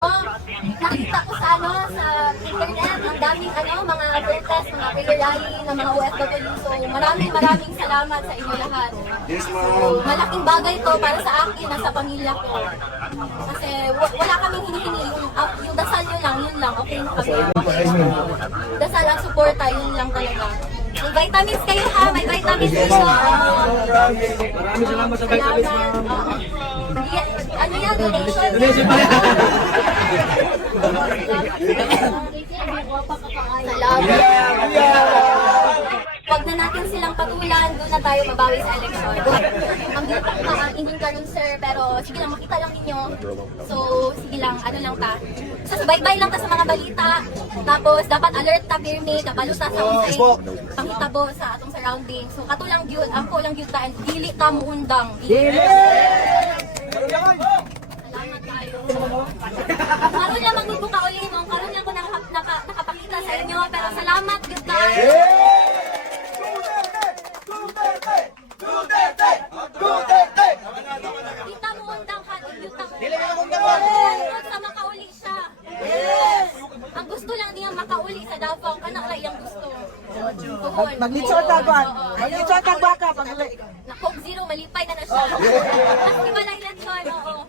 Nakita ko sa internet, ang daming mga protest, mga prayer rally ng mga OFW. So maraming salamat sa inyo lahat. Yes, So, ma'am. malaking bagay to para sa akin at sa pamilya ko. Kasi wala kaming hinihingi, yung dasal nyo lang, yun lang, okay na kami. Dasal ang suporta, yun lang talaga. May vitamins kayo ha, may vitamins kayo. Maraming salamat sa vitamins, ma'am. Ano yan, donation? Donation pa yan. Huwag na natin silang patulan, doon na tayo mabawi sa eleksyon. Ang hindi karon sir, pero sige lang, makita lang ninyo. So, sige lang, ano lang ta. So, bye-bye lang ta sa mga balita. Tapos, dapat alert ta, pirmi, kabaluta sa unsay panghitabo sa atong surrounding. So, katulang gyud, ako lang gyud ta, and dili ta muundang. Salamat kayo. Karon lang magbubuka uli mo, karon lang ko nakapakita sa inyo, pero salamat gyud ta. Kita mo undang ka, kita mo sa makauli siya. Ang gusto lang niya makauli sa Davao, kana lang iyang gusto. Maglitsot ka ba? Maglitsot ka ba ka? Na Coke Zero, malipay na siya. Mas iba lang eleksyon, oo.